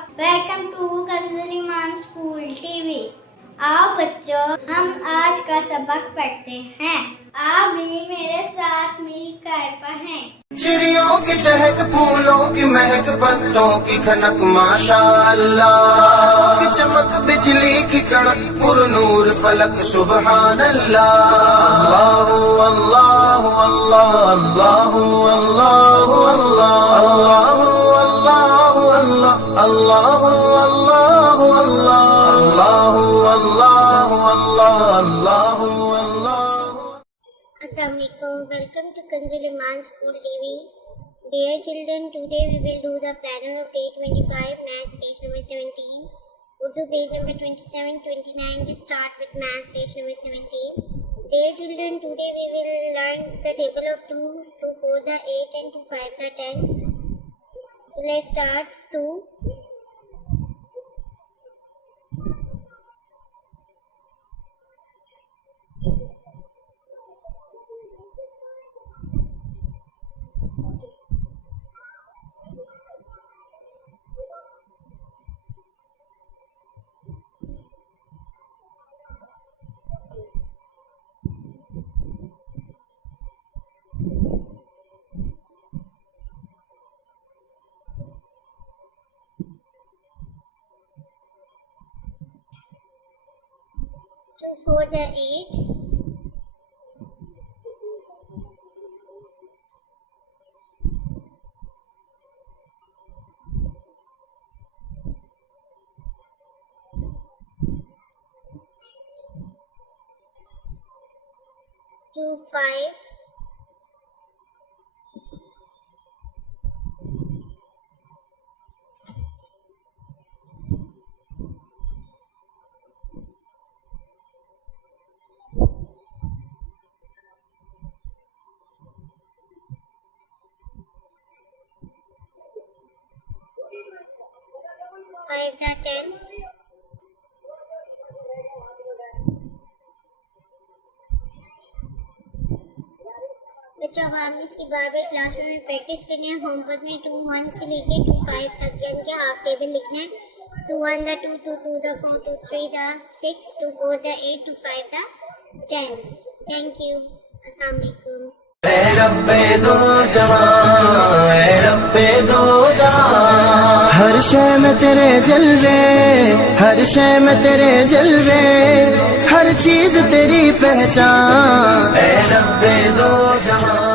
Welcome to Kanzul Iman school TV. आओ बच्चों, हम आज का सबक पढ़ते हैं। आप भी मेरे साथ मिलकर पढ़ें। चिड़ियों की चहक, फूलों की महक, पत्तों की खनक, माशाअल्लाह की चमक, बिजली की कड़क, पुरनूर फलक, सुबहान अल्लाह। अल्लाहु अल्लाहु अल्लाह, अल्लाहु अल्लाहु अल्लाह, अल्लाहु अल्लाहु अल्लाह, अल्लाहु अल्लाहु अल्लाह, अल्लाहु अल्लाहु अल्लाह, अल्लाहु अल्लाह। Assalamualaikum. Welcome to Kanzul Iman School TV. Dear children, today we will do the planner of day 25, math page number 17, Urdu page number 27, 29. Let's start with math page number 17. Dear children, today we will learn the table of 2 to 4 the 8 and to 5 the 10. So let's start 2. 2 4 the 8. 2 5. 5 the 10. बच्चों, अब आपने इसकी बार-बार classroom में practice करनी है। Homework में 2 1 से लेके 2 5 तक यानी कि हाफ टेबल लिखना है। 2 1 the 2, 2 2 the 4, 2 3 the 6, 2 4 the 8, 2 5 the 10. Thank you. अस्सलाम वालेकुम। ऐ रब्बे दो जहां, ऐ रब्बे दो जहां, हर शय में तेरे जलवे, हर शय में तेरे जलवे, हर चीज तेरी पहचान। ऐ रब्बे दो जहां।